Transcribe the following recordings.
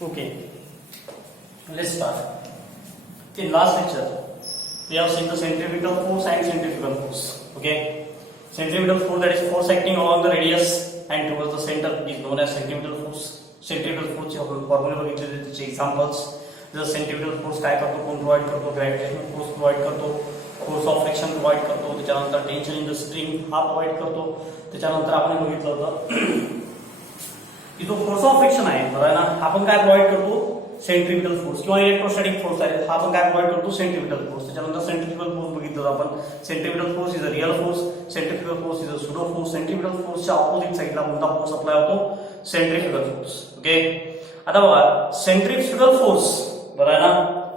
Okay, let's start. In last lecture, we have seen the centrifugal force and centrifugal force. Okay, centrifugal force, that is force acting along the radius and towards the center, is known as centrifugal force. Centrifugal force चे फॉर्म्युले बघितले त्याचे examples. जर centrifugal force काय करतो, कोण provide करतो, gravitational force provide करतो, force of friction provide करतो, त्याच्यानंतर टेन्शन इन द स्ट्रिंग हा प्रोव्हाइड करतो. त्याच्यानंतर आपण बघितलं होतं की जो फोर्स ऑफ फ्रिक्शन आहे बरोबर ना, आपण काय प्रोव्हाइड करतो, सेंट्रिपिटल फोर्स किंवा इलेक्ट्रोस्टॅटिक फोर्स आहे हा आपण काय प्रोव्हाइड करतो, सेंट्रिपिटल फोर्स. त्याच्यानंतर सेंट्रिफ्युगल फोर्स बघितलं आपण. Centripetal force is a real force, centrifugal force is a pseudo force. Centripetal फोर्सच्या ऑपोजिट साइडला कोणता फोर्स अप्लाय होतो, सेंट्रिफ्युगल फोर्स. ओके, आता बघा सेंट्रिफ्युगल फोर्स बरोबर आहे ना,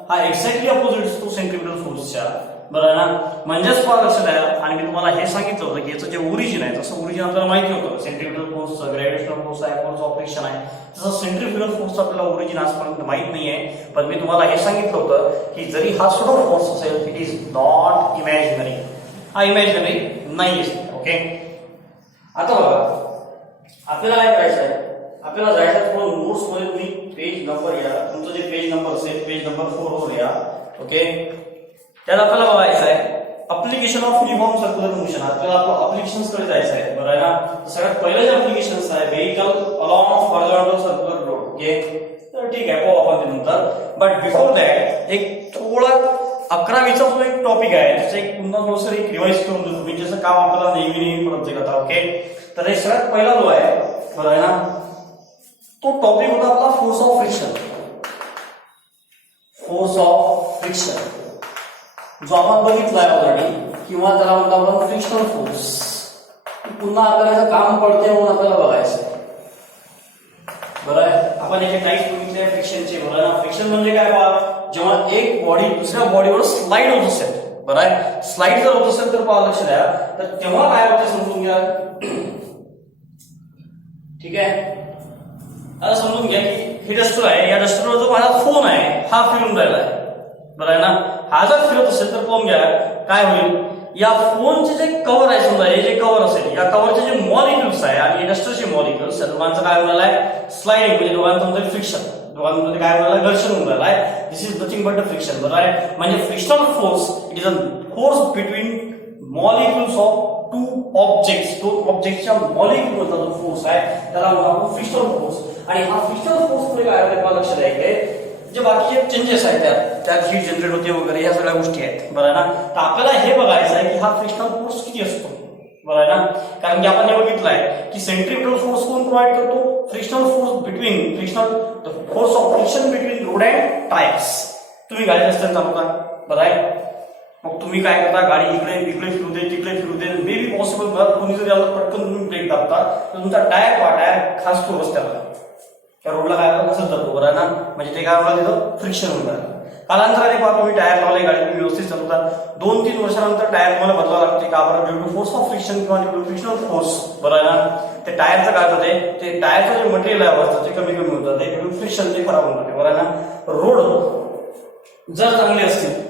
हा एक्झॅक्टली अपोजिट असतो सेंट्रिपिटल फोर्सच्या बरोबर आहे ना. म्हणजेच लक्षात आहे. आणि मी तुम्हाला हे सांगितलं होतं की याचं जे ओरिजिन आहे, तसं ओरिजिन आपल्याला माहिती होतं, सेंट्रिपिटल फोर्स ग्रॅव्हिटेशनल फोर्स आहे, फोर्स ऑफ फ्रिक्शन आहे. तसं सेंट्रिफ्युगल फोर्सचं आपल्याला ओरिजिन आजपर्यंत माहित नाहीये. पण मी तुम्हाला हे सांगितलं होतं की जरी हा सुडो फोर्स असेल, इट इज नॉट इमॅजिनरी. हा इमॅजिनरी नाही आहे. ओके, आता बघा आपल्याला काय करायचं आहे, आपल्याला जायचं थोडं नोट्स मध्ये. तुम्ही पेज नंबर या, तुमचं जे पेज नंबर असेल पेज नंबर 4 वर या. ओके, त्यात आपल्याला बघायचं आहे application of uniform circular motion. आपल्याला आपलं अप्लिकेशन्स कडे जायचं आहे बरोबर आहे ना. सगळ्यात पहिलं जे अप्लिकेशन्स आहे, vehicle along horizontal circular road. Okay, तर ठीक आहे पाहू आपण ते नंतर. बट बिफोर दॅट एक थोडा 11वीचा जो एक टॉपिक आहे त्याचं एक पुन्हा थोडंसं एक रिवाइज करून देतो मी, जसं काम आपल्याला नेहमी पडत जाईल आता. ओके, तर हे सगळ्यात पहिला जो आहे बरोबर आहे ना, तो टॉपिक होता आपला force of friction. Force of friction जो आपण बघितलाय ऑलरेडी, किंवा त्याला म्हणतो आपण फ्रिक्शनल फोर्स. पुन्हा आपल्याला काम पडते म्हणून आपल्याला बघायचं बरं आहे. आपण याचे टाईप बघितले फ्रिक्शनचे बरं आहे ना. फ्रिक्शन म्हणजे काय बघा, जेव्हा एक बॉडी दुसऱ्या बॉडीवर स्लाइड होत असेल बरं आहे, स्लाइड जर होत असेल तर पहा लक्ष द्या, तर तेव्हा काय होते समजून घ्या. ठीक आहे, आता समजून घ्या की हे डस्टर आहे, या डस्टरवर जो माझा फोन आहे हा फिरून राहिला आहे बरं आहे ना. हा जर फिरत असेल तर पाहून घ्या काय होईल, या फोनचे जे कव्हर आहे समजा, हे जे कव्हर असेल, या कव्हरचे जे मॉलिक्युल्स आहे आणि डस्टरचे मॉलिक्युल्स, या दोघांचं काय होणार आहे, स्लाइडिंग, म्हणजे दोघांचं फ्रिक्शन, दोघांमध्ये काय होणार आहे, घर्षण होणार आहे. This is nothing but the friction बरोबर आहे. म्हणजे frictional force it is a force between molecules of two objects. तो ऑब्जेक्टच्या मॉलिक्युलचा जो फोर्स आहे त्याला आपण फ्रिक्शनल फोर्स. आणि हा फ्रिक्शनल फोर्स मध्ये काय होते मला लक्षात द्यायचे, जे बाकीचे चेंजेस आहेत त्यात हीट जनरेट होते वगैरे ह्या सगळ्या गोष्टी आहेत बरं आहे ना. तर आपल्याला हे बघायचं आहे की हा फ्रिक्शनल फोर्स किती असतो बरं आहे ना. कारण की आपण हे बघितलं आहे की सेंट्रिपिटल फोर्स कोण प्रोव्हाइड करतो, frictional force between frictional force of friction between road and tyres. तुम्ही गाडी रस्त्याने चालवता बरं आहे, मग तुम्ही काय करता, गाडी इकडे इकडे फिरू दे तिकडे फिरू दे, मे बी पॉसिबल कोणी जर याला पटकन तुम्ही ब्रेक दाबता तर तुमचा टायर खासतो रस्त्याला, त्या रोडला काय कसं जातो बरं आहे ना. म्हणजे ते काय होणार, तिथं फ्रिक्शन होणार. कालांतराने पहा तुम्ही टायर लावले, गाडी तुम्ही व्यवस्थित चालवता, 2-3 वर्षानंतर टायर तुम्हाला बदलावं लागते का बरं, due to force of friction किंवा ड्यू टू फ्रिक्शनल फोर्स बरं आहे ना. ते टायरचं काय होते, ते टायरचं जे मटेरियल आहे असतं ते कमी होऊन जाते, ड्यू टू फ्रिक्शन ते खराब होऊन जाते बरं आहे ना. रोड जर चांगले असतील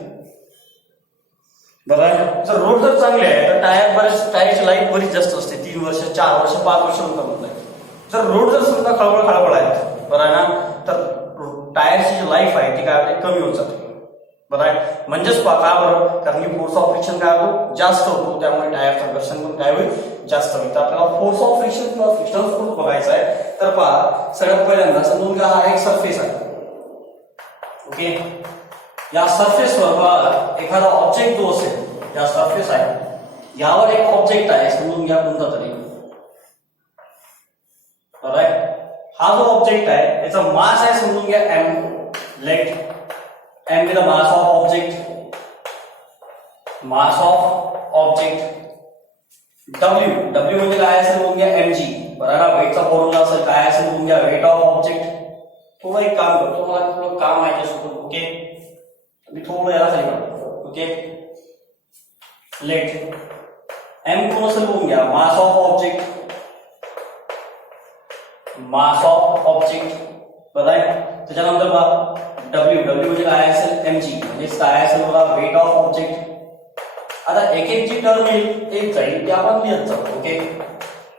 बरं आहे, जर रोड जर चांगले आहे तर टायरची लाईफ बरीच जास्त असते, 3 वर्ष 4 वर्ष 5 वर्ष होऊन. जर रोड जर समजा खळबळ आहेत बरं आहे ना, तर टायरची जी लाईफ आहे ती काय होते, कमी होत जाते बरं आहे. म्हणजेच का बरं, कारण की फोर्स ऑफ फ्रिक्शन काय होतो, जास्त होतो, त्यामुळे टायरचं घर्षण पण काय होईल, जास्त होईल. तर आपल्याला फोर्स ऑफ फ्रिक्शन किंवा फ्रिक्शनल फोर्स बघायचा आहे. तर पहा सगळ्यात पहिल्यांदा समजून घ्या हा एक सरफेस आहे. ओके, या सरफेसवर एखादा ऑब्जेक्ट जो असेल, या सरफेस आहे यावर एक ऑब्जेक्ट आहे समजून घ्या कोणता तरी बरं आहे. हा जो ऑब्जेक्ट आहे याचा मास आहे समजून घ्या m. Let m is the mass of object, mass of object. w म्हणजे काय असेल समजून घ्या mg बरं आहे. वेटचा फॉर्म्युला असेल काय असेल समजून घ्या, वेट ऑफ ऑब्जेक्ट. थोडं एक काम करतो, मला थोडं काम आहे त्यासोबत. ओके, मी थोडं याला खाली करतो. ओके, लेट m कोण असेल बघून घ्या, मास of object, mass of object बरं आहे. त्याच्यानंतर बघा w म्हणजे काय असेल mg, म्हणजे काय असेल बघा, वेट ऑफ ऑब्जेक्ट. आता एक एक जी टर्म येईल एक जाईल ते आपण लिहत जाऊ. ओके,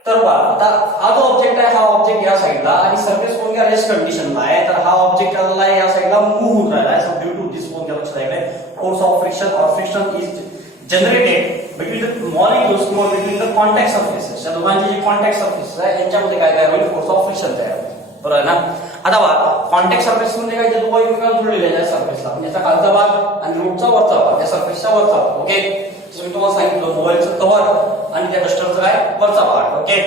तर बघा आता हा जो ऑब्जेक्ट आहे, हा ऑब्जेक्ट या साईडला आणि सरफेस कोणत्या रेस्ट कंडिशनला आहे, तर हा ऑब्जेक्ट आलेला या साईडला मूव्ह होत राहिला आहे. सो ड्यू टू दिस कोणत्या लक्षात आहे फोर्स ऑफ फ्रिक्शन और friction is generated between the molecules किंवा बिटवीन द कॉन्टॅक्ट सरफेसेस. या दोघांची जी कॉन्टॅक्ट सरफेस आहे यांच्यामध्ये काय तयार होईल, फोर्स ऑफ फ्रिक्शन तयार होईल. बरोबर आहे ना. आता बघा कॉन्टॅक्ट सरफेस म्हणजे काय, जे दोन एकमेकांना जोडलेले आहे सरफेसला, म्हणजे याचा खालचा भाग आणि रोडचा वरचा भाग, या सरफेसचा वरचा भाग. ओके, मी तुम्हाला सांगितलं मोबाईलचं कव्हर आणि त्या डस्टरचं काय वरचा भाग. ओके,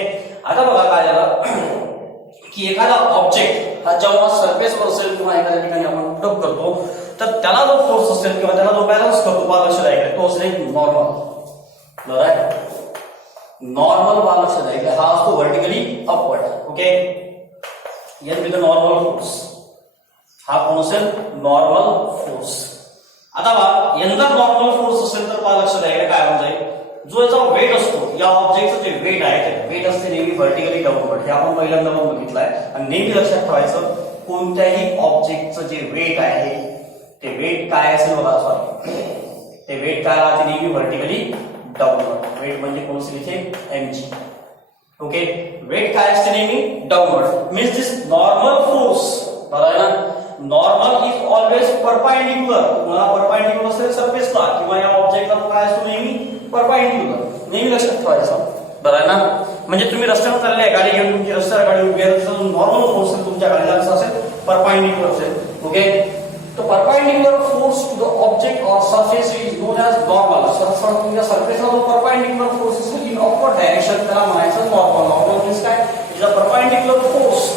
आता बघा काय झालं की एखादा ऑब्जेक्ट हा जेव्हा सरफेसवर असेल किंवा एखाद्या ठिकाणी आपण पुटअप करतो, तर त्याला जो फोर्स असेल किंवा त्याला जो बॅलन्स करतो बा लक्षात आहे तो असेल नॉर्मल. बरोबर आहे, नॉर्मल बा लक्षात आहे हा असतो vertically upward. Okay, N with normal force, हा कोण असेल नॉर्मल फोर्स. आता बघा एन जर नॉर्मल फोर्स असेल तर बा लक्षात आहे काय होऊन जाईल, जो याचा वेट असतो, या ऑब्जेक्टचं जे वेट आहे ते वेट असते नेहमी व्हर्टिकली डाऊनवर्ड. हे आपण पहिल्यांदा पण बघितलंय. आणि नेहमी लक्षात ठेवायचं कोणत्याही ऑब्जेक्टचं जे वेट आहे ते वेट काय असेल बघा, सॉरी ते वेट काय राहते नेहमी व्हर्टिकली डाऊनवर्ड. वेट म्हणजे कोण असेल इथे mg. ओके, वेट काय असते नेहमी डाऊनवर्ड. मीन्स दिस नॉर्मल फोर्स, बरोबर आहे ना, नॉर्मल इज ऑलवेज परपेंडिक्युलर. तुम्हाला परपेंडिक्युलर असेल सरफेसला किंवा या ऑब्जेक्टला काय असतो नेहमी परपेंडिक्युलर. नेहमी लक्षात ठेवायचं. बरोबर आहे ना. म्हणजे तुम्ही रस्त्यावर चालले आहे, गाडी घेऊन तुमची रस्त्यावर गाडी उभी आहे, नॉर्मल फोर्स असेल तुमच्या गाडीला कसं असेल परपेंडिक्युलर असेल. ओके, तो perpendicular force to the object और surface is known as normal. तुमच्या सरफेसला जो परपेंडिक्युलर फोर्स असेल इन अपवर्ड डायरेक्शन त्याला म्हणायचं नॉर्मल. नॉर्मल मीन्स काय, is a perpendicular force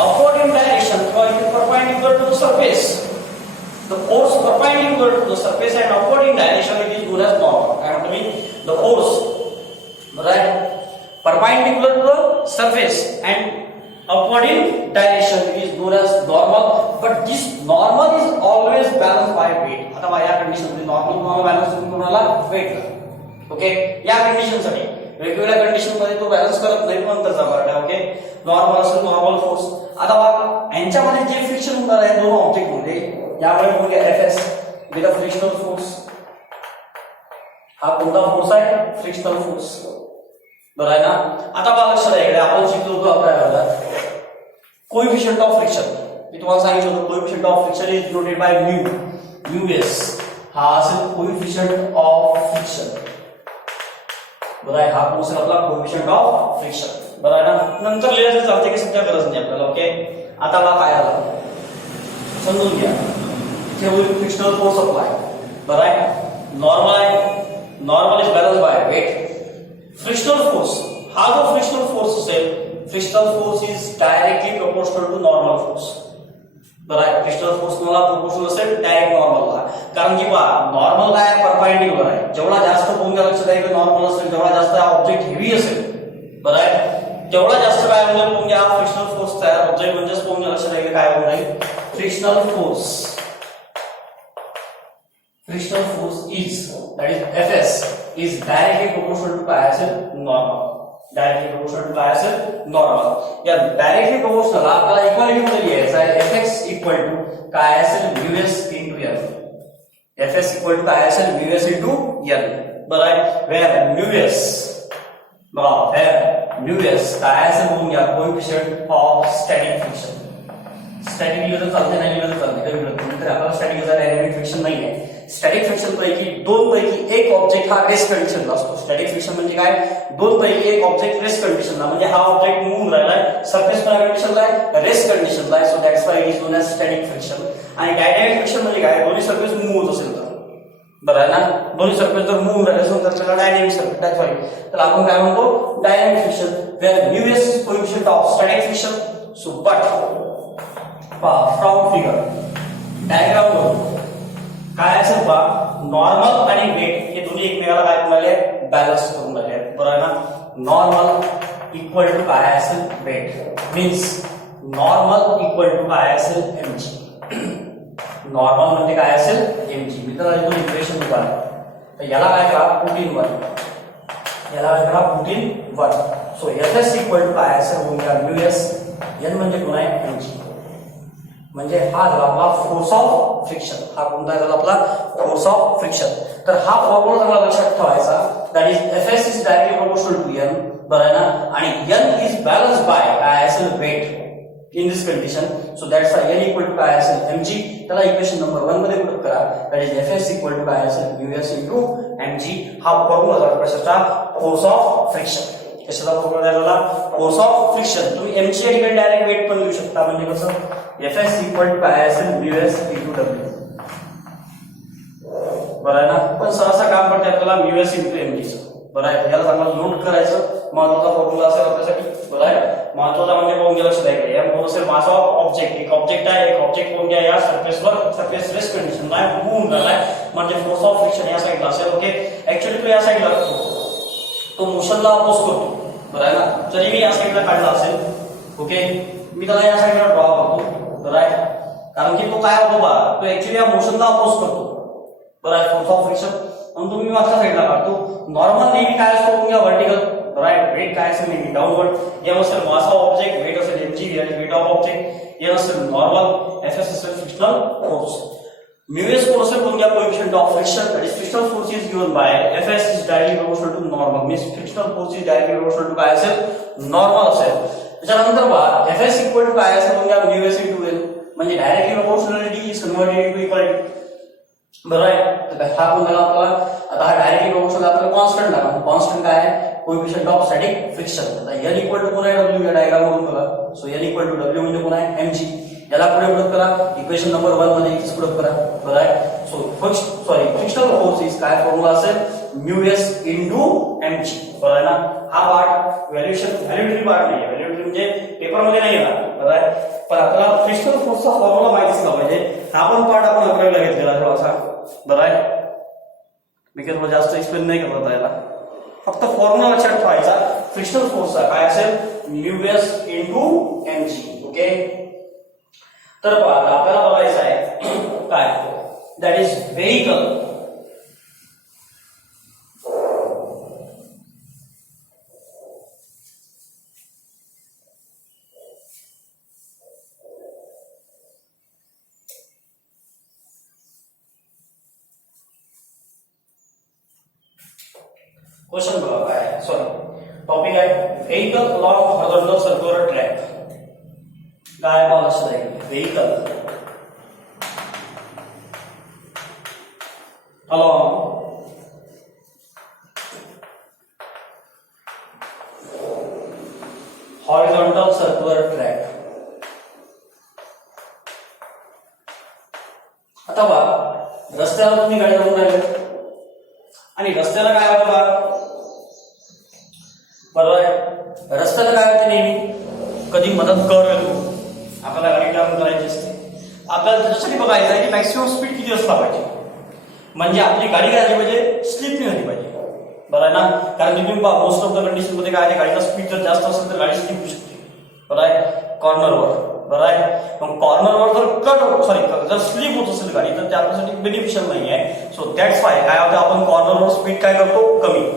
upward in direction or it is perpendicular to the surface. The force perpendicular to the surface and upward in direction it is known as normal. And to me the force, right, perpendicular to the surface and upward in direction it is known as normal. But this normal is always balanced by weight. आता बघा या condition मध्ये normal balance तुम्हाला weight. Okay, या condition साठी वेगवेगळ्या condition मध्ये तो बॅलन्स करत नाही, नंतरचा पार्ट आहे. ओके, नॉर्मल असेल नॉर्मल फोर्स. आता बघा यांच्यामध्ये जे फ्रिक्शन होणार आहे दोन ऑब्जेक्ट मध्ये, यामुळे म्हणून Fs with a frictional force. हा कोणता फोर्स आहे, फ्रिक्शनल फोर्स. बरोबर आहे ना. आता बघा लक्षात आहे आपण शिकलो होतो आपल्या कोएफिशिएंट ऑफ फ्रिक्शन. मी तुम्हाला सांगितलं होतं coefficient of friction is denoted by mu S. हा असेल कोएफिशिएंट ऑफ फ्रिक्शन. बरोबर आहे, हा कोण असेल आपला कोएफिशिएंट ऑफ फ्रिक्शन. बरोबर आहे ना. नंतर लिहायचं चालते की सध्या गरज नाही आपल्याला. ओके, आता बघा काय झालं समजून घ्या. ठेवून फ्रिक्शनल फोर्स अप्लाय. बरोबर आहे, नॉर्मल आहे, normal is balance by weight. Frictional force, हा जो फ्रिक्शनल फोर्स असेल, frictional force is directly proportional to normal force. बरोबर आहे, फ्रिक्शनल फोर्स तुम्हाला प्रोपोर्शनल असेल डायरेक्ट नॉर्मलला. कारण की बघा नॉर्मल काय परपेंडिक्युलर आहे. जेवढा जास्त कोणत्या लक्षात आहे नॉर्मल असेल, जेवढा जास्त ऑब्जेक्ट हेवी असेल, बरोबर आहे, तेवढा जास्त काय होईल म्हणजे हा फ्रिक्शनल फोर्स तयार होतोय. म्हणजेच कोणत्या लक्षात आहे काय होणार आहे, frictional force. Frictional force is that is Fs is directly proportional to pi असेल normal. Directly proportional to pi असेल normal. या directly proportional आपल्याला इक्वालिटी मध्ये लिहायचं आहे Fx equal to काय असेल Vs into n. Fs equal to काय असेल Vs into n. बरोबर आहे, where Vs बघा where Vs काय असेल म्हणून घ्या coefficient of static friction. Static लिहिलं चालते, नाही लिहिलं चालते काही मिळत नाही. तर आपल्याला स्टॅटिक डायनामिक फ्रिक्शन नाही आहे. स्टॅटिक फ्रिक्शन पैकी दोन पैकी एक ऑब्जेक्ट हा रेस्ट कंडिशनला असतो. स्टॅटिक फ्रिक्शन म्हणजे काय, दोन पैकी एक ऑब्जेक्ट रेस्ट कंडिशनला, म्हणजे हा ऑब्जेक्ट मूव्ह राहिलाय, सरफेस कंडिशनला आहे, रेस्ट कंडिशनला आहे. So that's why it is known as static friction. आणि डायनामिक फ्रिक्शन म्हणजे काय, दोन्ही सरफेस मूव्ह होत असेल तर, बरं आहे ना, दोन्ही सरफेस जर मूव्ह राहिले असेल तर त्याला डायनामिक सरफेस. दॅट्स व्हाय तर आपण काय म्हणतो dynamic friction, where mu S is coefficient of static friction. So but from figure diagram वरून काय असेल बा नॉर्मल आणि वेट हे दोन्ही एकमेकाला काय म्हणाले बॅलन्स करून राहिले. बरोबर आहे ना. नॉर्मल इक्वल टू काय असेल weight, means normal equal to काय असेल mg. नॉर्मल म्हणजे काय असेल mg. मित्रांनो इथून इक्वेशन उभा आहे तर याला काय करा पुट इन 1, याला काय करा put in 1. So Fs equal to काय असेल म्हणून म्यू एस, n म्हणजे कोण आहे mg. म्हणजे हा झाला आपला फोर्स ऑफ फ्रिक्शन. हा कोणता झाला आपला फोर्स ऑफ फ्रिक्शन. तर हा फॉर्म्युला तुम्हाला लक्षात ठेवायचा, that is Fs is directly proportional to n बरं आहे ना. आणि n इज बॅलन्स बाय काय असेल weight in this condition. So that's why n equal to काय असेल mg. त्याला इक्वेशन नंबर 1 मध्ये पुट करा. That is Fs equal to काय असेल μs इंटू mg. हा फॉर्म्युला झाला कशाचा फोर्स ऑफ फ्रिक्शन. कशाचा फॉर्म्युला झाला फोर्स ऑफ फ्रिक्शन. तुम्ही mg या ठिकाणी डायरेक्ट वेट पण लिहू शकता. म्हणजे कसं Fs इक्वल टू काय असेल μs इंटू w. बरं आहे ना. पण सहसा काम पडते आपल्याला μs इंटू mg चं. बरं आहे. याला चांगला नोट करायचं. महत्वाचा फॉर्म्युला असेल आपल्यासाठी. बरं आहे. महत्वाचा म्हणजे कोण गेलं लक्षात आहे या कोण असेल मास ऑफ ऑब्जेक्ट. एक ऑब्जेक्ट आहे. एक ऑब्जेक्ट कोण घ्या या सरफेसवर सरफेस रेस्ट कंडिशनला आहे मूव्ह झालाय म्हणजे फोर्स ऑफ फ्रिक्शन या साइडला असेल. ओके ऍक्च्युअली तो या साइडला तो मोशनला अपोज करतो. बरं आहे ना. जरी मी या साइडला काढला असेल ओके मी त्याला या साइडला ड्रॉ करतो. बरं आहे. कारण की तो काय होतो बा तो ऍक्च्युअली या मोशनला अपोज करतो. बरं आहे फोर्स ऑफ फ्रिक्शन. म्हणून तुम्ही मागच्या साइडला काढतो. नॉर्मल नेहमी काय असतो या व्हर्टिकल राइट. वेट काय असेल नेहमी डाऊनवर्ड. या असेल मास ऑफ ऑब्जेक्ट वेट असेल mg आणि वेट ऑफ ऑब्जेक्ट या असेल नॉर्मल Fs असेल फ्रिक्शनल फोर्स. μs कोण असेल कोण घ्या coefficient of friction. That is frictional force is given by Fs is directly proportional to normal. Means frictional force is directly proportional to काय असेल normal असेल. त्याच्यानंतर बघा Fs इक्वल टू काय असेल कोण घ्या μs इंटू l. म्हणजे directly proportionality is converted into equality. बरं आहे. तर हा कोण झाला आपला. आता हा डायरेक्टली प्रोपोर्शनल आपल्याला कॉन्स्टंट लागला. कॉन्स्टंट काय आहे कोएफिशिएंट ऑफ स्टॅटिक फ्रिक्शन. आता n इक्वल टू कोण आहे w या डायग्राम वरून बघा. So n equal to w म्हणजे कोण आहे mg. याला पुढे पुढे करा. इक्वेशन नंबर 1 मध्ये इथेच पुढे करा. बरं आहे. सो फ्रिक्शनल फोर्स इज काय फॉर्म्युला असेल μs इंटू mg. बरं आहे ना. हा पार्ट व्हॅल्युएटरी पार्ट नाही. व्हॅल्युएटरी म्हणजे पेपर मध्ये नाही येणार. बरं आहे. पण आपल्याला फ्रिक्शनल फोर्सचा फॉर्म्युला माहिती असला पाहिजे. हा पण पार्ट आपण 11वीला घेतलेला थोडासा. बरं आहे. मी काही थोडं जास्त एक्सप्लेन नाही करत याला. फक्त फॉर्म्युला लक्षात ठेवायचा. फ्रिक्शनल फोर्सचा काय असेल μs इंटू mg. ओके. तर आपल्याला बघायचं आहे काय दॅट इज व्हेइकल. क्वेश्चन बघा काय सॉरी टॉपिक आहे vehicle along horizontal circular track. काय बघा लक्षात आहे vehicle along horizontal circular track. आता बघा रस्त्यावर तुम्ही गाडी जाऊन राहिले आणि रस्त्याला काय होतं बघा बरोबर आहे. रस्त्याला काय होते नेहमी कधी मदत कर आपल्याला गाडी टार्न करायची असते. आपल्याला त्याच्यासाठी बघायचं आहे की मॅक्सिमम स्पीड किती असला पाहिजे. म्हणजे आपली गाडी काय झाली पाहिजे स्लिप नाही झाली पाहिजे. बरं आहे ना. कारण तुम्ही मोस्ट ऑफ द कंडिशन मध्ये काय आहे गाडीचा स्पीड जर जास्त असेल तर गाडी स्लिप होऊ शकते. बरं आहे. कॉर्नरवर बरं आहे. मग कॉर्नरवर जर जर स्लिप होत असेल गाडी तर ते आपल्यासाठी बेनिफिशियल नाही आहे. सो दॅट्स वाय काय होतं आपण कॉर्नरवर स्पीड काय करतो कमी.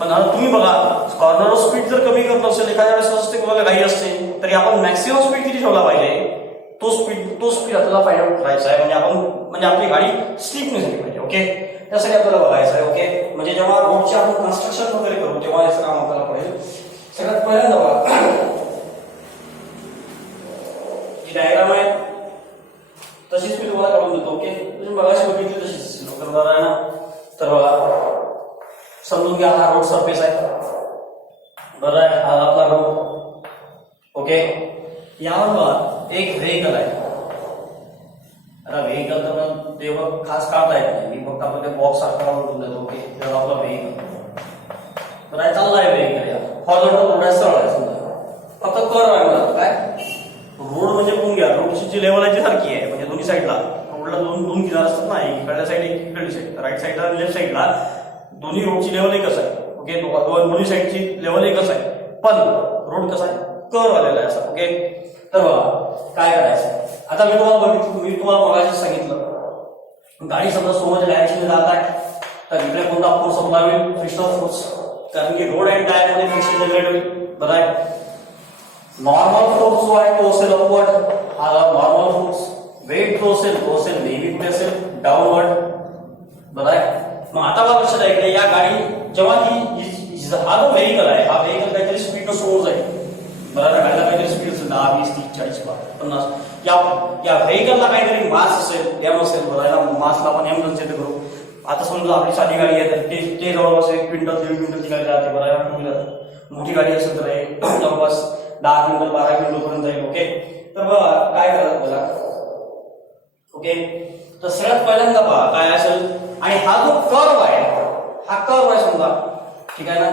पण आता तुम्ही बघा कॉर्नरवर स्पीड जर कमी करत असेल एखाद्या वेळेस असते कोणाला गाडी असते तरी आपण मॅक्सिमम स्पीड किती ठेवला पाहिजे तो स्पीड आपल्याला फाइंड आउट करायचा आहे. म्हणजे आपली गाडी स्लिप नाही झाली पाहिजे. ओके. त्यासाठी आपल्याला बघायचं आहे. ओके. म्हणजे जेव्हा रोडचे आपण कन्स्ट्रक्शन वगैरे करू तेव्हा याचं काम आपल्याला पडेल. सगळ्यात पहिल्यांदा बघा जी डायग्राम आहे तशीच मी तुम्हाला काढून देतो. ओके. तुम्ही बघायची बघितली तशीच लोकल आहे ना. तर बघा समजून घ्या हा रोड सरफेस आहे. बरं आहे. हा आपला रोड. ओके. यावर बघा एक व्हेइकल आहे. आता व्हेइकल तर तेव्हा खास काढता येत नाही. मी फक्त आपण ते बॉक्स सारखा म्हणून देतो. ओके. तर आपला व्हेइकल बरं आहे चाललाय व्हेइकल या हॉरिझॉन्टल रोड आहे सरळ आहे समजा फक्त कर्व आहे मला काय रोड म्हणजे कोण घ्या रोडची जी लेवल आहे ती सारखी आहे. म्हणजे दोन्ही साईडला रोडला दोन किनार असतात ना इकडल्या साईड इकडली साईड राईट साईडला आणि लेफ्ट साईडला दोन्ही रोडची लेवल एकच आहे. ओके. दोन्ही साईडची लेवल एकच आहे. पण रोड कसा आहे कर्व आलेला आहे असा. ओके. तर बघा काय करायचं आता मी तुम्हाला मगाशी सांगितलं गाडी समजा समोरच्या डायरेक्शन जात आहे तर इकडे कोणता फोर्स अप्लाय होईल फ्रिक्शनल फोर्स. कारण की रोड अँड टायर मध्ये फ्रिक्शन जनरेट होईल. बरं आहे. नॉर्मल फोर्स जो आहे तो असेल अपवर्ड. हा नॉर्मल फोर्स. वेट जो असेल नेहमी कुठे असेल डाऊनवर्ड. बरं आहे. मग आता बघा लक्षात आहे या गाडी जेव्हा ही हा जो व्हेकल आहे हा व्हेकल काहीतरी स्पीड समोर जाईल बरोबर ना गाडीला काहीतरी स्पीड असेल 10 20 30 40 50 या व्हेकलला काहीतरी मास असेल एम असेल बरोबर मासला आपण एम कन्सिडर करू आता समजा आपली साधी गाडी आहे तर ते जवळपास 1 क्विंटल 1.5 क्विंटलची गाडी राहते बरोबर टू व्हीलर मोठी गाडी असेल तर जवळपास 10 क्विंटल 12 क्विंटल पर्यंत जाईल ओके तर बघा काय करत बघा ओके तर सगळ्यात पहिल्यांदा पहा काय असेल आणि हा जो कर्व आहे हा कर्व आहे समजा ठीक आहे ना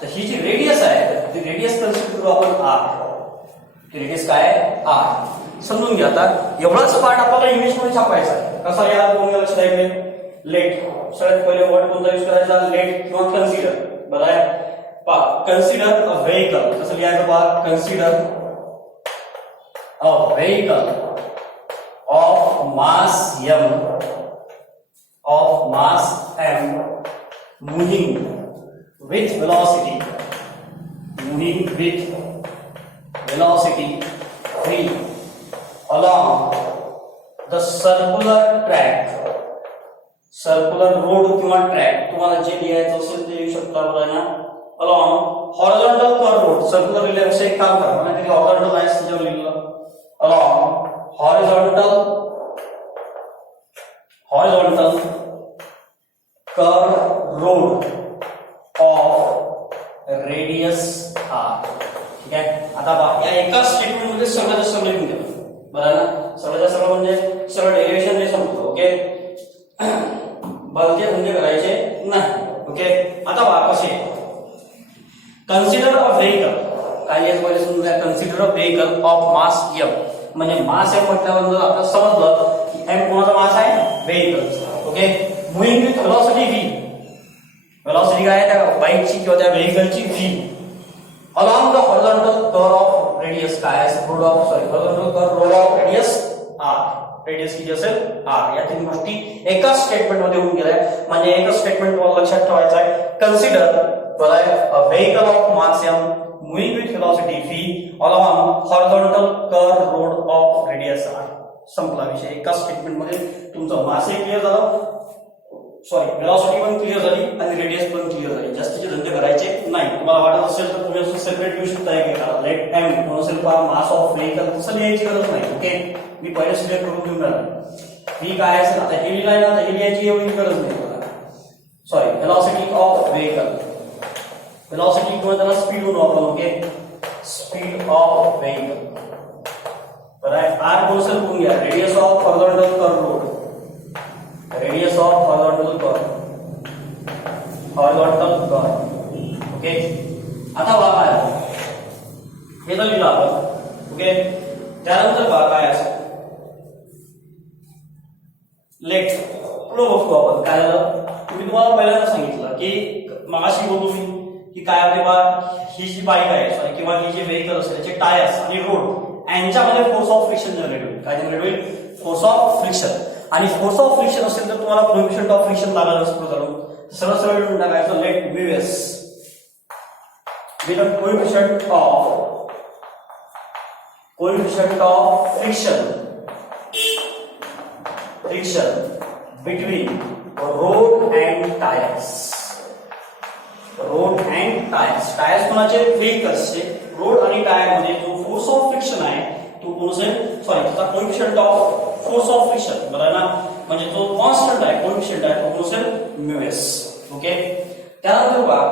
तर ही जी रेडियस आहे ती रेडियस कन्सिडर करू आपण आर रेडियस काय आहे आर समजून घ्या आता एवढाच पार्ट आपल्याला इंग्लिश मध्ये छापायचा आहे कसा या कोणी लक्ष द्यायचे लेट सगळ्यात पहिले वर्ड कोणता यूज करायचा लेट किंवा कन्सिडर बरं आहे पहा कन्सिडर अ व्हेकल कसं लिहायचं पहा consider a vehicle of mass m moving with velocity v along the circular road किंवा ट्रॅक तुम्हाला जे लिहायचं असेल ते लिहू शकता बरं ना along horizontal curve road circular लिहिल्यापेक्षा एक काम करा म्हणजे ते horizontal आहे त्याच्यावर लिहिलं along horizontal curve road of radius r ठीक आहे आता पहा या एका स्टेटमेंट मध्ये सगळं सगळं लिहून द्या बरं ना सगळं म्हणजे सगळं डेरिव्हेशन हे समजतो ओके बलते म्हणजे करायचे नाही ओके आता पहा कसे कन्सिडर अ व्हेकल काय याच पहिले समजूया consider a vehicle of mass m म्हणजे मास एम म्हटल्यावर आपल्याला समजलं की एम कोणाचा मास आहे vehicle okay moving with velocity v velocity काय आहे त्या बाईकची किंवा त्या व्हेकलची v along the horizontal curve of radius काय आहे horizontal curve of radius r radius किती असेल r या तीन गोष्टी एका स्टेटमेंट मध्ये होऊन गेल्या म्हणजे एका स्टेटमेंट तुम्हाला लक्षात ठेवायचं आहे consider a vehicle of mass m moving with velocity v along horizontal curve road of radius r संपला विषय एका स्टेटमेंट मध्ये तुमचं मास क्लिअर झालं सॉरी वेलॉसिटी पण क्लिअर झाली आणि रेडियस पण क्लिअर झाली जास्तीचे धंदे करायचे नाही तुम्हाला वाटत असेल तर तुम्ही असं सेपरेट लिहू शकता की लेट एम म्हणून असेल पहा मास ऑफ व्हेकल तसं लिहायची गरज नाही ओके मी पहिले सिलेक्ट करून देऊन राहिलो v काय असेल आता हे लिहिलंय ना हे लिहायची एवढी गरज नाही sorry velocity of vehicle velocity किंवा त्याला स्पीड म्हणू आपण ओके स्पीड ऑफ व्हेकल बरोबर आर कोणसं लिहून घ्या radius of horizontal curve road radius of horizontal curve okay आता बघा हे तर लिहिलं आपण ओके त्यानंतर बघा काय असेल लेट पुढे बघतो आपण काय झालं मी तुम्हाला पहिल्यांदा सांगितलं की मगाशी बोलतो मी की काय होते बा ही जी बाईक आहे सॉरी किंवा ही जी व्हेकल असेल त्याचे टायर्स आणि रोड यांच्यामध्ये फोर्स ऑफ फ्रिक्शन जनरेट होईल काय जनरेट होईल फोर्स ऑफ फ्रिक्शन आणि फोर्स ऑफ फ्रिक्शन असेल तर तुम्हाला कोएफिशिएंट ऑफ फ्रिक्शन लागणार असतो सरळ सरळ लिहून टाकायचं let VS with coefficient of friction between road and tyres tyres कोणाचे व्हेकल्सचे रोड आणि टायर मध्ये जो फोर्स ऑफ फ्रिक्शन आहे तो कोण असेल सॉरी त्याचा coefficient of force of friction बरोबर ना म्हणजे जो कॉन्स्टंट आहे कोएफिशिएंट आहे तो कोण असेल μs ओके त्यानंतर पहा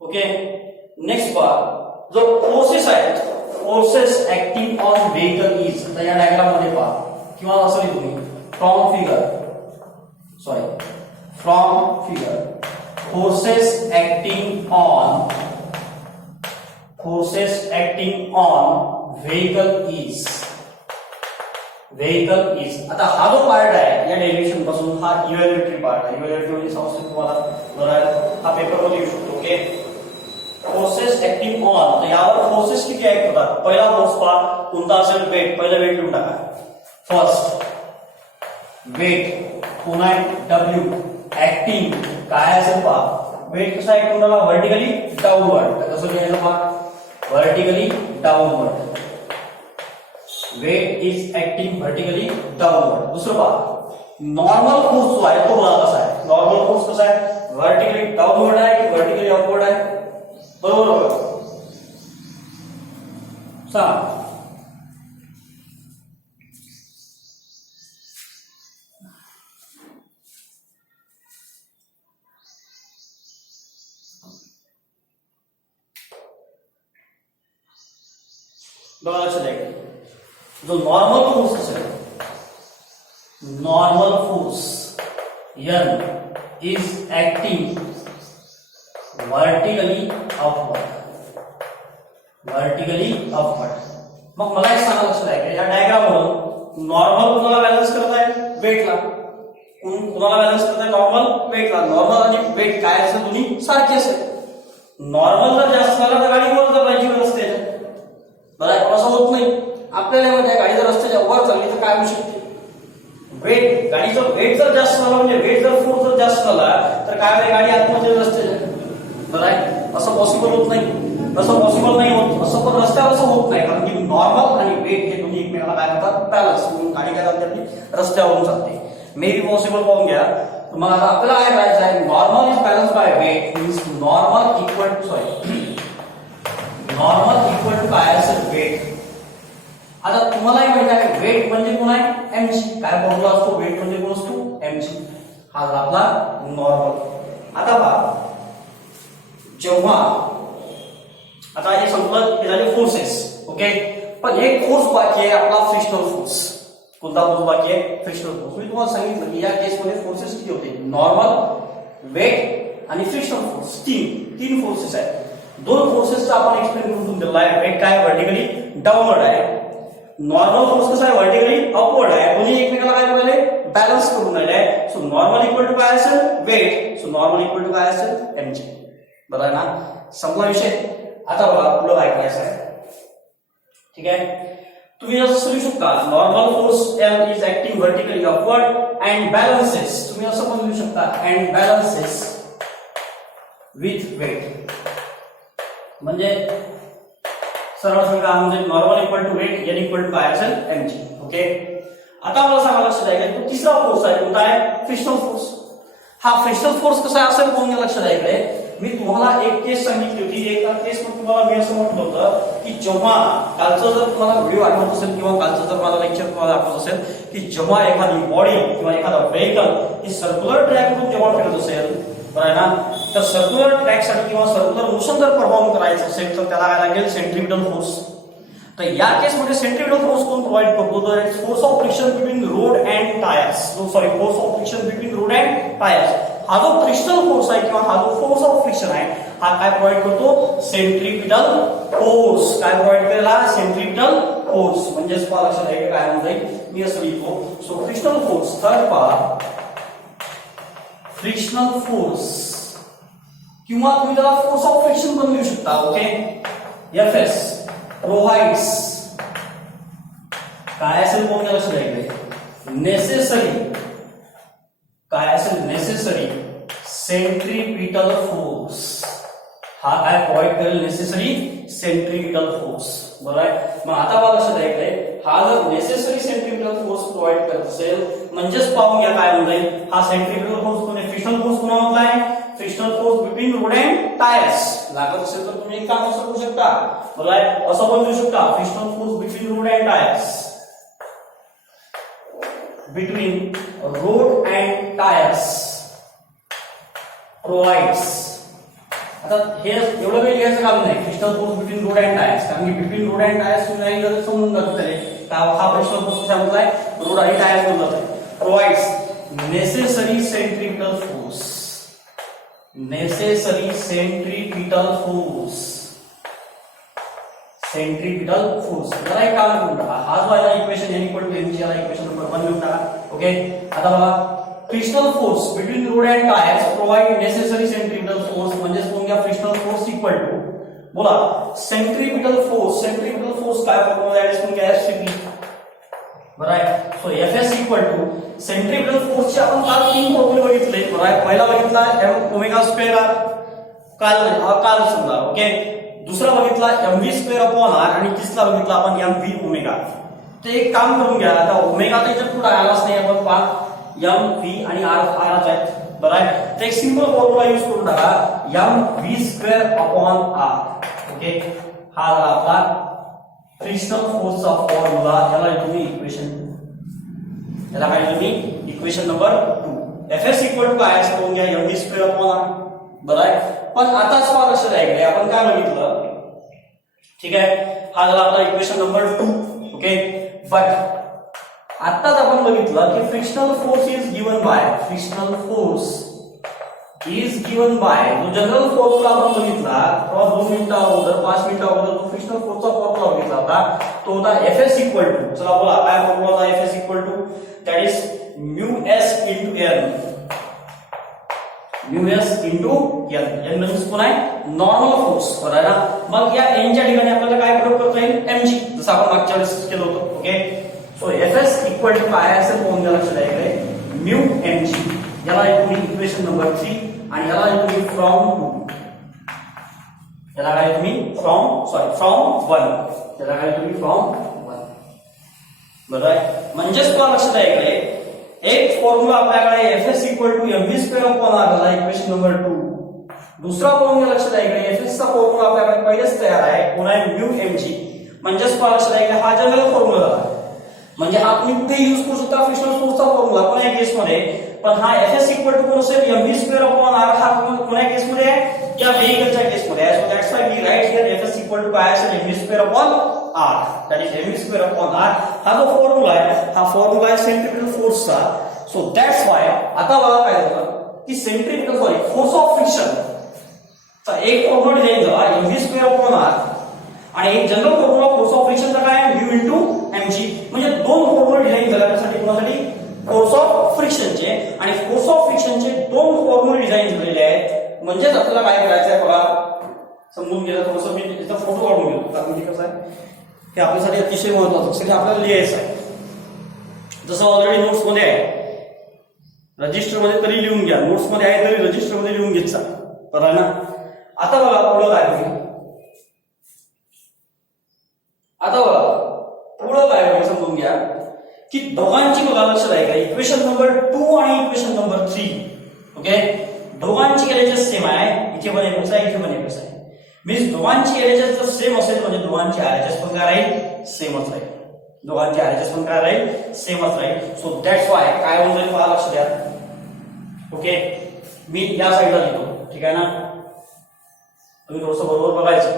ओके नेक्स्ट पहा जो फोर्सेस आहेत forces acting on vehicle is तर या डायग्राम मध्ये पहा किंवा असं लिहू तुम्ही from figure forces acting on vehicle is आता हा जो पार्ट आहे या डेरिव्हेशन पासून हा इव्हॅल्युएटरी पार्ट आहे इव्हॅल्युएटरी म्हणजे संस्कृत तुम्हाला बरोबर हा पेपर मध्ये येऊ शकतो ओके फोर्सेस ऍक्टिंग ऑन तर यावर फोर्सेस किती ऍक्ट होतात पहिला फोर्स पहा कोणता असेल वेट पहिला वेट लिहून टाका फर्स्ट वेट पुन्हा W ऍक्टिंग काय असेल पहा वेट कसा ऍक्ट होणार व्हर्टिकली डाऊनवर्ड कसं लिहायचं पहा vertically downward weight is acting vertically downward दुसरं पहा नॉर्मल फोर्स जो आहे तो बघा कसा आहे नॉर्मल फोर्स कसा आहे व्हर्टिकली डाऊनवर्ड आहे की व्हर्टिकली अपवर्ड आहे? बरोबर बघा सांगा. बघा लक्षात द्या, जो नॉर्मल फोर्स असेल, normal force N is acting vertically upward. मग मला एक सांगा लक्षात आहे या डायग्राम वरून नॉर्मल कुणाला बॅलन्स करत आहे? वेटला. कुणाला बॅलन्स करत आहे? नॉर्मल वेटला. नॉर्मल आणि वेट काय असेल दोन्ही सारखे असेल. नॉर्मल जर जास्त झाला तर गाडी वर जायची रस्त्याच्या, बरोबर असं होत नाही. आपल्याला माहिती आहे गाडी जर रस्त्याच्या वर चालली तर काय होऊ शकते? वेट, गाडीचं वेट जर जास्त झाला म्हणजे वेट जर फोर्स जर जास्त झाला तर काय होईल? गाडी आतमध्ये रस्त्याच्या, बरोबर आहे. असं पॉसिबल होत नाही, असं पॉसिबल नाही होत, असं पण रस्त्यावर असं होत नाही, कारण की नॉर्मल आणि वेट हे दोन्ही एकमेकाला काय करतात? बॅलन्स. म्हणून गाडी काय चालते आपली रस्त्यावरून चालते. मे बी पॉसिबल पाहून घ्या. मग आता आपल्याला काय करायचं आहे? Normal is balance by weight means normal equal to काय असेल? वेट. आता तुम्हालाही माहिती आहे वेट म्हणजे कोण आहे? mg. काय फॉर्म्युला असतो? वेट म्हणजे कोण असतो? mg. हा झाला आपला नॉर्मल. आता पहा, जेव्हा आता हे संपलं, हे झाले फोर्सेस, ओके. पण एक फोर्स बाकी आहे आपला, फ्रिक्शनल फोर्स. कोणता फोर्स बाकी आहे? Frictional force. मी तुम्हाला सांगितलं की या केसमध्ये फोर्सेस किती होते? नॉर्मल, वेट आणि फ्रिक्शनल फोर्स. तीन फोर्सेस आहेत. दोन फोर्सेसचा आपण एक्सप्लेन करून दिलेला आहे. वेट काय? व्हर्टिकली डाऊनवर्ड आहे. नॉर्मल फोर्स कसा आहे? व्हर्टिकली अपवर्ड आहे. दोन्ही एकमेकाला काय करायला? बॅलन्स करून राहिले आहे. सो नॉर्मल इक्वल टू काय असेल? Weight. So normal equal to काय असेल? mg. बरोबर आहे ना? संपला विषय. आता बघा पुढे काय करायचं आहे, ठीक आहे. तुम्ही असं समजू शकता normal force L is acting vertically upward and balances. तुम्ही असं पण लिहू शकता अँड बॅलन्सेस विथ वेट. म्हणजे सरळ सांगा म्हणजे normal equal to weight N equal to काय असेल? mg. ओके. आता मला सांगा लक्षात आहे की तो तिसरा फोर्स आहे कोणता आहे? Frictional force. हा फ्रिक्शनल फोर्स कसा असेल कोण लक्षात आहे इकडे? मी तुम्हाला एक केस सांगितली होती. एका केस मध्ये तुम्हाला मी असं म्हटलं होतं की जेव्हा कालचं जर तुम्हाला व्हिडिओ आठवत असेल किंवा कालचं जर मला लेक्चर तुम्हाला आठवत असेल की जेव्हा एखादी बॉडी किंवा एखादा व्हेकल ही सर्क्युलर ट्रॅकवरून जेव्हा फिरत असेल, बरं आहे ना, तर सर्क्युलर ट्रॅकसाठी किंवा सर्क्युलर मोशन जर परफॉर्म करायचं असेल तर त्याला काय लागेल? Centripetal force. तर या केसमध्ये सेंट्रिपिटल फोर्स कोण प्रोव्हाइड करतो? तर force of friction between road and tyres. Force of friction between road and tyres. हा जो फ्रिक्शनल फोर्स आहे किंवा हा जो फोर्स ऑफ फ्रिक्शन आहे हा काय प्रोव्हाइड करतो? Centripetal force. काय प्रोव्हाइड केला? Centripetal force. म्हणजेच पहा लक्षात आहे काय म्हणते मी असं लिहितो. सो फ्रिक्शनल फोर्स, थर्ड पहा फ्रिक्शनल फोर्स किंवा तुम्ही त्याला फोर्स ऑफ फ्रिक्शन पण लिहू शकता. ओके. Fs प्रोव्हाइड्स काय असेल कोण लक्षात आहे? नेसेसरी काय असेल? Necessary centripetal force. हा काय प्रोव्हाइड करेल? Necessary centripetal force. बरोबर आहे. मग आता मला लक्षात आहे हा जर नेसेसरी सेंट्रिपिटल फोर्स प्रोव्हाइड करत असेल म्हणजेच पाहून घ्या काय म्हणताय हा सेंट्रिपिटल फोर्स कोणी? फ्रिक्शनल फोर्स कोणा म्हटलाय? Frictional force between road and tyres. लागत असेल तर तुम्ही एक काम असं करू शकता, बरोबर आहे, असं पण लिहू शकता frictional force between road and tyres. Between road and tyres provides. आता हे एवढं काही लिहायचं काम नाही frictional force between road and tyres, कारण की बिटवीन रोड अँड टायर्स तुम्ही नाही जर समजून जातो त्याने हा फ्रिक्शनल फोर्स कशामधला आहे? रोड आणि टायर्स मधला आहे. Provides necessary centripetal force. Necessary centripetal force. Centripetal force. जरा एक काम करून टाका. हा जो आहे equation n equal to mg याला इक्वेशन नंबर 1 लिहून टाका. ओके. आता बघा frictional force between road and tyres provide necessary centripetal force म्हणजेच कोण घ्या? फ्रिक्शनल फोर्स इक्वल टू बोला सेंट्रिपिटल फोर्स. सेंट्रिपिटल फोर्स काय फॉर्म्युला आहे? कोण घ्या? Fcp. बरोबर आहे. So Fs equal to centripetal फोर्सचे आपण काल 3 फॉर्म्युले बघितले. बरोबर आहे. पहिला बघितला m²r काल समजा. ओके. दुसरा बघितला mv²r आणि तिसरा बघितला आपण mv ओमेगा. ते एक काम करून घ्या. आता ओमेगा तर इथे पुढे आलाच नाही आपण पहा mv आणि r आहेत. बरं आहे. तर एक सिंपल फॉर्म्युला यूज करून टाका mv²/r. ओके, हा झाला आपला फ्रिक्शनल फोर्सचा फॉर्म्युला. याला तुम्ही इक्वेशन नंबर 2. Fs काय असं बघून घ्या mv²/r. बरं आहे. पण आता स्वार लक्ष द्यायकडे आपण काय बघितलं, ठीक आहे, हा झाला आपला इक्वेशन नंबर 2. ओके, बट आताच आपण बघितलं की frictional force is given bye जो जनरल फॉर्म्युला आपण बघितला 2 मिनिटं अगोदर 5 मिनिटं अगोदर जो फ्रिक्शनल फोर्सचा फॉर्म्युला बघितला होता तो होता Fs चला बोला काय फॉर्म्युला होता Fs that is μs into n. μs into n. n म्हणजे कोण आहे नॉर्मल फोर्स, बरोबर आहे ना. मग या n च्या ठिकाणी आपल्याला काय प्रयोग करता येईल mg, जसं आपण मागच्या वेळेस केलं होतं. ओके, सो Fs काय असेल कोण द्या लक्ष द्यायकडे μmg. याला तुम्ही इक्वेशन नंबर 3 आणि याला तुम्ही फ्रॉम 2, याला काय तुम्ही फ्रॉम 1, याला काय तुम्ही फ्रॉम 1. बरोबर आहे. म्हणजेच तुम्हाला लक्ष द्यायकडे एक फॉर्म्युला आपल्याकडे Fs mv²/r झाला इक्वेशन नंबर 2. दुसरा फॉर्म्युला लक्ष द्यायकडे Fs चा फॉर्म्युला आपल्याकडे पहिलेच तयार आहे कोण आहे μmg. म्हणजेच तुम्हाला लक्ष द्यायकडे हा जनरल फॉर्म्युला झाला. म्हणजे आपण इथे यूज करू शकता फ्रिक्शनल फोर्सचा फॉर्म्युला कोणत्या केसमध्ये, पण हा Fs कोण असेल mv²/r. हा कोणत्या केसमध्ये आहे या व्हेइकलच्या केसमध्ये आहे. So that's why we write here Fs काय असेल mv²/r. That is mv²/r. हा जो फॉर्म्युला आहे हा फॉर्म्युला आहे सेंट्रिपिटल फोर्सचा. सो दॅट्स व्हाय आता बघा काय झालं की फोर्स ऑफ फ्रिक्शन चा एक फॉर्म्युला डिझाइन झाला mv²/r आणि एक जनरल फॉर्म्युला फोर्स ऑफ फ्रिक्शनचा काय म्यू इंटू mg. म्हणजे दोन फॉर्म्युला डिझाइन झाले त्यासाठी कोणासाठी फोर्स ऑफ फ्रिक्शनचे, आणि फोर्स ऑफ फ्रिक्शनचे दोन फॉर्म्युले डिझाइन झालेले आहेत. म्हणजेच आपल्याला काय करायचं आहे बघा, समजून घ्या थोडंसं. मी याचा फोटो काढून घेतो कारण की कसं आहे हे आपल्यासाठी अतिशय महत्त्वाचं सगळं आपल्याला लिहायचं आहे. जसं ऑलरेडी नोट्स मध्ये आहे, रजिस्टर मध्ये तरी लिहून घ्या, नोट्स मध्ये आहे तरी रजिस्टर मध्ये लिहून घेतचा, बरं आहे ना. आता बघा पुढं काय होईल, समजून घ्या की दोघांची बघा लक्ष द्यायचं इक्वेशन नंबर 2 आणि इक्वेशन नंबर 3. ओके, दोघांची एलएचएस सेम आहे, इथे पण एकच आहे, इथे पण एकच आहे. मीन्स दोघांची एलएचएस जर सेम असेल म्हणजे दोघांची आरएचएस पण काय राहील सेमच राहील. दोघांची आरएचएस पण काय राहील सेमच राहील. सो दॅट्स व्हाय काय होऊन जाईल पहा लक्ष द्या. ओके, मी या साईडला लिहितो, ठीक आहे ना. तुम्ही थोडंसं बरोबर बघायचं,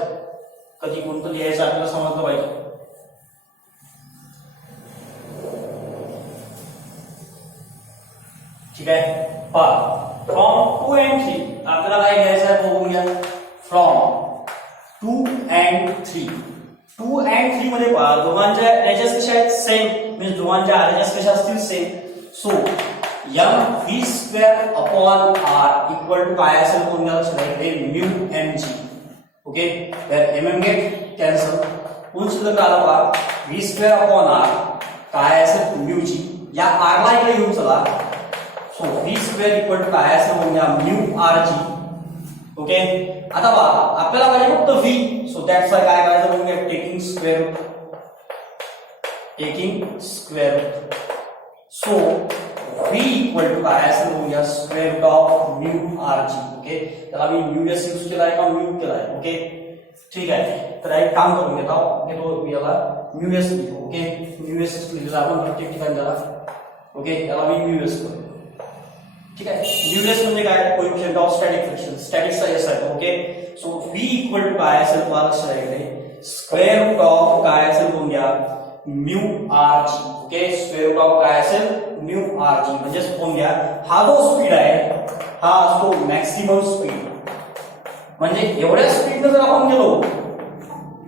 कधी कोणतं लिहायचं आपल्याला समजलं पाहिजे. ठीक आहे, पहा फ्रॉम 2 and 3 आपल्याला काय घ्यायचं आहे बघून घ्या. फ्रॉम 2 and 3 मध्ये पहा दोघांच्या एलएचएस कशा आहेत सेम, म्हणजे दोघांच्या आरएचएस कशा असतील सेम. सो mv²/r काय असेल कोण द्या लक्ष द्या μmg. Okay, mm get cancel, कोण शिल्लक आला पहा v²/r काय असेल μg. या r ला इकडे घेऊन चला. सो v² काय असं म्हणूया μrg. ओके, आता बघा आपल्याला पाहिजे फक्त v. सो दॅट्स व्हाय काय करायचं म्हणूया टेकिंग स्क्वेअर. सो v काय असं म्हणूया square root of μrg. Okay, त्याला मी μs यूज केला आहे का म्यू केला आहे. ओके, ठीक आहे. तर एक काम करून घेतो याला μs लिहू. ओके, μs लिहिला आपण प्रत्येक ठिकाणी त्याला. ओके, याला मी μs करतो. ठीक आहे, म्यूएस म्हणजे काय कोएफिशिएंट ऑफ स्टॅटिक फ्रिक्शन, स्टॅटिकचा एस आहे. ओके, सो v काय असेल पहा लक्ष द्या स्क्वेअर रूट ऑफ काय असेल कोण घ्या μrg. Okay, square root of काय असेल μrg म्हणजे कोण घ्या हा जो स्पीड आहे हा असतो मॅक्सिमम स्पीड. म्हणजे एवढ्या स्पीडने जर आपण गेलो,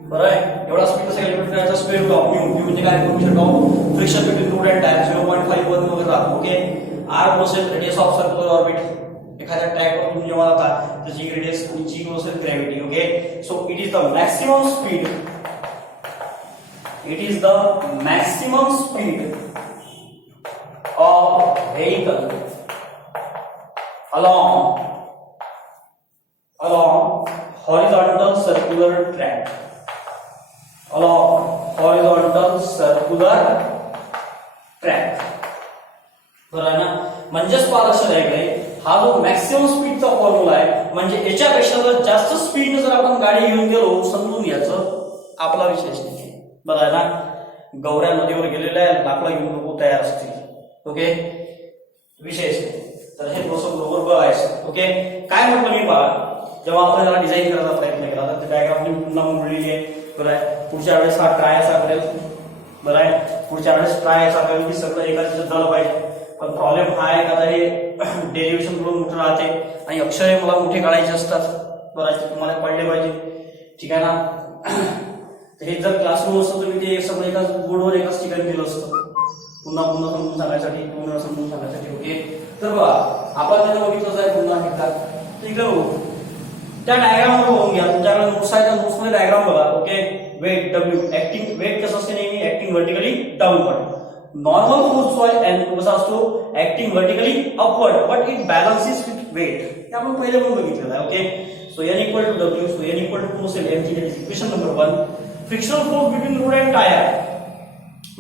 बरं आहे, एवढा स्पीड कसं कॅल्क्युलेट करायचा स्क्वेअर रूट ऑफ म्यू म्हणजे काय coefficient of friction between road and tyre 0.5 वगैरे राहतो. ओके, r असेल रेडियस ऑफ सर्क्युलर ऑर्बिट, एखाद्या ट्रॅकवर तुम्ही जेव्हा जाता त्याची रेडियस आणि g असेल gravity. Okay, so it is the maximum speed, of vehicle along horizontal circular track, बरोबर आहे ना. म्हणजेच पहा लक्ष द्यायकडे हा जो मॅक्सिमम स्पीडचा फॉर्म्युला आहे, म्हणजे याच्यापेक्षा जर जास्त स्पीडने जर आपण गाडी घेऊन गेलो, समजून घ्यायचं आपला विशेष नाही, बरं आहे ना. गौऱ्या नदीवर गेलेल्या आहे, लाकडं घेऊन लोक तयार असतील, ओके, विशेष नाही. तर हे थोडंसं बरोबर बघायचं, ओके. काय म्हटलं मी पहा, जेव्हा आपण त्याला डिझाईन करायचा प्रयत्न केला तर डायग्राम मी पुन्हा मोडलेली आहे, बरं आहे. पुढच्या वेळेस हा ट्राय असा करेल, बरं आहे. पुढच्या वेळेस ट्राय असा करेल की सगळं एका दिवसात झालं पाहिजे. पण प्रॉब्लेम हा आहे का हे डेरिव्हेशन थोडं मोठं राहते आणि अक्षरे मला मोठे काढायचे असतात, बरं आहे. तुम्हाला पडले पाहिजे, ठीक आहे ना. हे जर क्लासरूम असतं तर मी ते सगळं एकाच बोर्डवर एकाच ठिकाणी दिलं असतं, पुन्हा पुन्हा समजून सांगायसाठी, पुन्हा समजून सांगायसाठी, ओके. तर बघा आपण त्याला बघितलंच आहे पुन्हा एकदा, ठीक आहे. त्या डायग्राम बघून घ्या, तुमच्याकडे नोट्स आहे, त्या नोट्स मध्ये डायग्राम बघा, okay. Weight W, acting weight कसं असते नेहमी, acting vertically downward. Normal force जो आहे एन कसा असतो, acting vertically upward, but it balances with weight. हे आपण पहिले पण बघितलेलं आहे, okay. So N equal to W, so N equal to असेल एम ची equation number 1. Frictional force between road and tyre,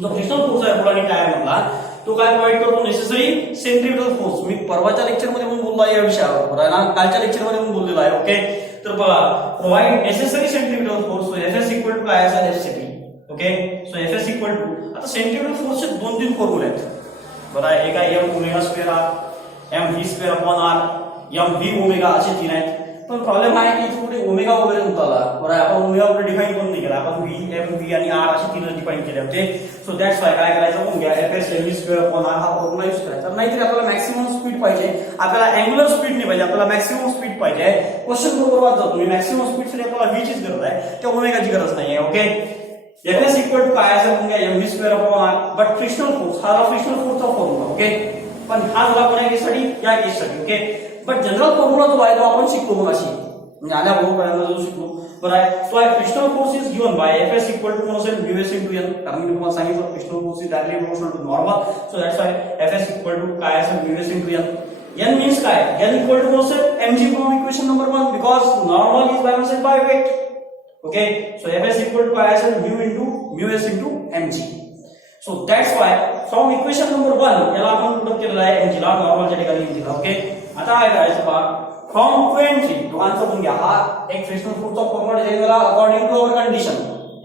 जो फ्रिक्शनल फोर्स आहे रोड आणि टायर मधला, तो काय प्रोव्हाइड करतो, नेसेसरी सेंट्रिफ्युगल फोर्स. मी परवाच्या लेक्चर मध्ये पण बोललो या विषयावर, बरोबर ना, कालच्या लेक्चर मध्ये पण बोललेलो आहे, ओके. तर बघा, provide necessary centrifugal force, so FS equal to काय असेल FCT, okay. So FS equal to, आता सेंट्रिफ्युगल फोर्सचे 2-3 फॉर्म्युले आहेत, बरं आहे. एक आहे M omega square R, M V square upon R, M V omega, असे 3 आहेत. पण प्रॉब्लेम आहे की कुठे ओमेगा वगैरे नव्हता आला, बरं. आपण ओमेगा वगैरे डिफाईन पण नाही केला, आपण व्ही, एम व्ही आणि आर असे 3 डिफाईन केले होते. सो दॅट्स वाय काय करायचं, बघून घ्या, FS M V square upon R हा फॉर्म्युला यूज करायचा. नाहीतरी आपल्याला मॅक्सिमम स्पीड पाहिजे, आपल्याला अँग्युलर स्पीड नाही पाहिजे, आपल्याला मॅक्सिमम स्पीड पाहिजे. क्वेश्चन बरोबर वाचतो तुम्ही, मॅक्सिमम स्पीड साठी आपल्याला व्ही चीच गरज आहे, त्या ओमेगाची गरज नाहीये, ओके. एफएस इक्वल टू काय असेल, बघून घ्या, M V square upon R, but frictional force हा फ्रिक्शनल फोर्सचा फॉर्म्युला, ओके. पण हा झाला कोणत्या केससाठी, या केससाठी, ओके. बट जनरल फॉर्म्युला जो आहे तो आपण शिकलो मगाशी, म्हणजे आल्या बरोबर जो शिकलो, बरं आहे. So frictional force is given by FS equal to असेल म्यू एस इंटू एन, कारण मी तुम्हाला सांगितलं frictional force is directly proportional to normal. So that's why FS equal to काय असेल mu S into N. N means काय, N equal to असेल MG from equation number 1, because normal is balanced by weight, okay. So FS equal to काय असेल mu S into mg. So that's Y from equation number 1 याला आपण put केलेला आहे MG ला, नॉर्मलच्या ठिकाणी एमजी ला, ओके. आता काय करायचं पहा, फ्रॉम 2 and 3 दोघांचं बघून घ्या. हा एक फ्रिक्शनल फोर्सचा फॉर्म्युला डिझाइन केला according to our condition,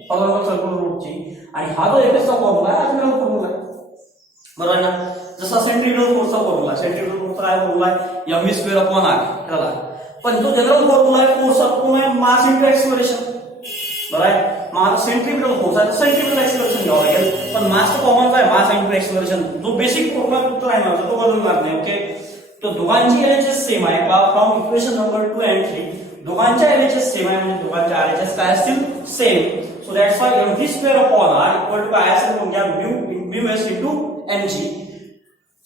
horizontal circular रूटची, आणि हा जो एफएसचा फॉर्म्युला आहे हा जनरल फॉर्म्युला आहे, बरोबर आहे ना. जसा सेंट्रिफ्युगल फोर्सचा फॉर्म्युला, सेंट्रिफ्युगल फोर्सचा काय फॉर्म्युला आहे, M V square upon R त्याला. पण जो जनरल फॉर्म्युला आहे फोर्सचा तो आहे मास इंटू एक्सेलरेशन, बरोबर आहे. मास सेंट्रिफ्युगल फोर्स आहे, सेंट्रिफ्युगल एक्सेलरेशन घ्यावं लागेल, पण मासचा कॉमन काय, मास इंटू एक्सेलरेशन. जो बेसिक फॉर्म्युला फक्त आहे ना तो बदलणार नाही, ओके. तो दोघांची एलएचएस सेम आहे, फ्रॉम इक्वेशन नंबर 2 and 3 दोघांच्या एलएचएस सेम आहे, म्हणजे दोघांच्या आरएचएस काय असतील, same. So that's why m V square upon r equal to काय असेल, म्हणजे mu S into mg.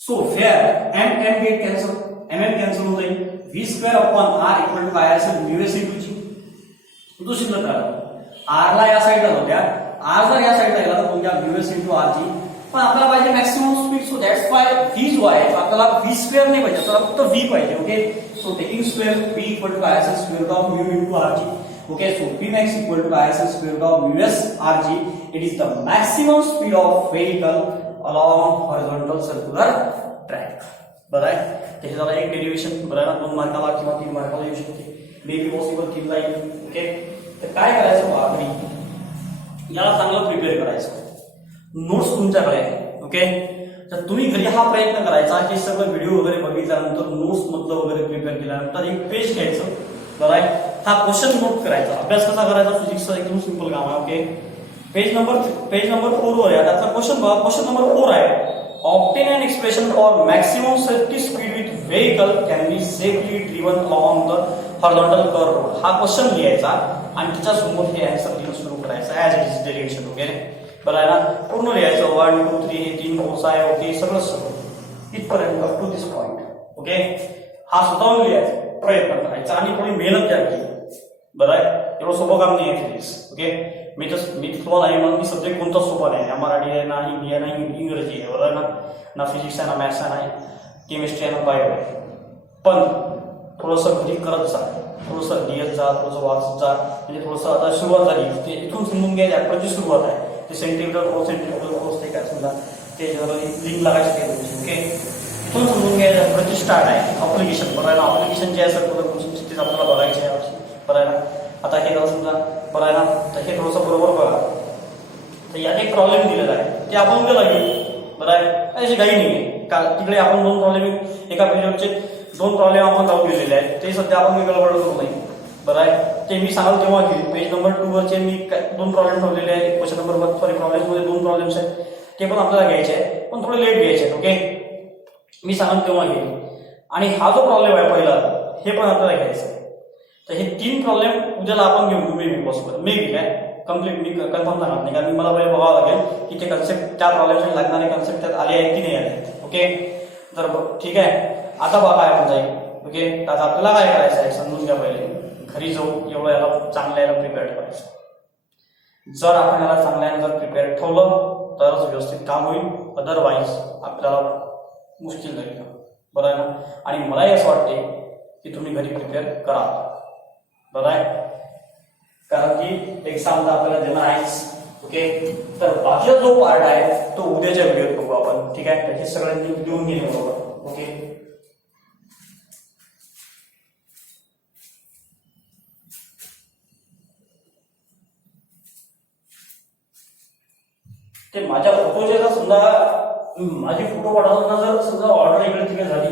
So here m get cancel, m cancel होऊन जाईल, v square upon r equal to काय असेल म्यू एस इंटू जी. दुसरीला करा, R ला या साईडला होत्या, आर जर या साईडला गेला तर तुमच्या mu S into r g. पण आपल्याला पाहिजे maximum speed, so that's why v जो आहे आपल्याला व्ही स्क्वेअर नाही पाहिजे, आपल्याला फक्त व्ही पाहिजे, okay. So taking square v equal to काय असेल square root of mu into r g, okay. So v max equal to काय असेल square root of mu s r g. It is the maximum speed of vehicle along horizontal circular track, बरं आहे. त्याचे झालं एक derivation, बरं आहे ना, 2 मार्काला किंवा 3 मार्काला येऊ शकते, मे बी पॉसिबल 3 ला येईल, ओके. तर काय करायचं बाबा, याला चांगलं प्रिपेअर करायचं, नोट्स तुमच्याकडे आहे, ओके. तर तुम्ही घरी हा प्रयत्न करायचा की सगळं व्हिडिओ वगैरे बघितल्यानंतर नोट्स मधलं वगैरे प्रिपेअर केल्यानंतर एक पेज घ्यायचं, बरं आहे. हा क्वेश्चन नोट करायचा, अभ्यास कसा करायचा, फिजिक्सचा एकदम सिंपल काम आहे, ओके. पेज नंबर 4 वर आहे, त्याचा क्वेश्चन बघा. क्वेश्चन नंबर 4 आहे, obtain an expression for maximum safety speed with vehicle can be safely driven along the horizontal curve road. हा क्वेश्चन लिहायचा आणि त्याच्यासमोर हे आन्सर लिहून सुरू करायचं as it is derivation, okay. बरं आहे ना, पूर्ण लिहायचं 1 2 3 हे 3 फोर्स आहे, ओके. सगळं इथपर्यंत up to this point, okay. हा स्वतःहून लिहायचा प्रयत्न करायचा आणि थोडी मेहनत घ्यावी, बरं आहे. एवढं सोपं काम नाही आहे फिजिक्स, ओके. मी तुम्हाला आहे म्हणून मी सब्जेक्ट कोणता सोपा नाही, ना मराठी आहे, ना हिंदी आहे, ना इंग्रजी आहे, बरोबर ना फिजिक्स आहे, ना मॅथ्स आहे, ना केमिस्ट्री आहे, ना बायो आहे. पण थोडंसं घरी करत जा, थोडंसं लिहत जा, थोडंसं वाचत जा, म्हणजे थोडंसं आता सुरुवात झाली ते इथून समजून घ्या, चॅप्टरची सुरुवात आहे. ते सेंट्रिफ्युगल फोर्स ते काय समजा ते लिंक लागायचे, ओके. इथून समजून घ्यायचं पुढे स्टार्ट आहे अप्लिकेशन. बरं आहे ना, अप्लिकेशन जे आहे सर तेच आपल्याला बघायचे आहे यावर्षी. बरं आहे ना, आता हे जाऊ समजा. बरं आहे ना, तर हे थोडंसं बरोबर बघा. तर यात एक प्रॉब्लेम दिलेला आहे ते आपण उद्या लागेल. बरं आहे, अशी काही नाही आहे का तिकडे आपण 2 प्रॉब्लेम एका पेजवरचे 2 प्रॉब्लेम आपण लावून दिलेले आहेत ते सध्या आपण मी गडबड करू नाही. बरं आहे, ते मी सांगाल तेव्हा घेईल. पेज नंबर 2 वरचे मी 2 प्रॉब्लेम ठेवलेले आहेत. क्वेश्चन नंबर 1 सॉरी प्रॉब्लेम्समध्ये 2 प्रॉब्लेम्स आहेत ते पण आपल्याला घ्यायचे आहे, पण थोडे लेट घ्यायचे आहेत. ओके, मी सांगाल तेव्हा घेईल. आणि हा जो प्रॉब्लेम आहे पहिला हे पण आपल्याला घ्यायचं आहे. तर हे 3 प्रॉब्लेम उद्याला आपण घेऊ may be possible. May be काय कम्प्लीट मी कन्फर्म सांगत नाही, कारण मला पहिले बघावं लागेल की ते कन्सेप्ट त्या प्रॉब्लेमसाठी लागणारे कन्सेप्ट त्यात आले आहेत की नाही आले. ओके, तर ठीक आहे. आता बघा काय आपण जाईल. ओके, तर आता आपल्याला काय करायचं आहे समजून घ्या. पहिले घरी जाऊ एवढं याला चांगल्या याला प्रिपेअर करायचं. जर आपण याला चांगल्या जर प्रिपेअर ठेवलं तरच व्यवस्थित काम होईल, अदरवाईज आपल्याला मुश्किल जाईल. बरं आहे ना, आणि मलाही असं वाटते की तुम्ही घरी प्रिपेअर करा. बरं आहे, कारण की एक्झाम तर आपल्याला देणार आहेच. ओके, तर बाकीचा जो पार्ट आहे तो उद्याच्या व्हिडिओत बघू आपण. ठीक आहे, हे सगळ्यांनी लिहून घेणे बरोबर. ओके, ते माझ्या फोटोचे जर समजा माझी फोटो पाठवताना जर समजा ऑर्डर इकडे तिकडे झाली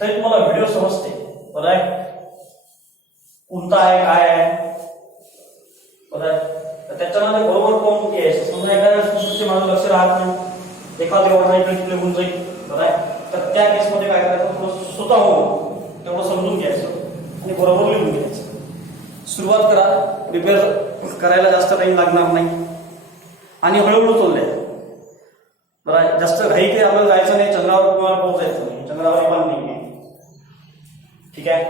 तरी तुम्हाला व्हिडिओ समजते. बरं आहे, कोणता आहे काय आहे. बरं आहे, तर त्याच्यामध्ये बरोबर कोण यायचं. समजा एखाद्या माझं लक्ष राहत नाही, एखादी ऑर्डर इकडे तिकडे होऊन जाईल. बरं आहे, तर त्या केसमध्ये काय करायचं, थोडं स्वतः होऊन तेवढं समजून घ्यायचं आणि बरोबर लिहून घ्यायचं. सुरुवात करा, प्रिपेअर करायला जास्त टाइम लागणार नाही आणि हळूहळू चाललंय. बरं आहे, जास्त घाई काही आपल्याला जायचं नाही, चंद्रावर पोहोचायचं नाही, चंद्रावर पण नाही. ठीक आहे.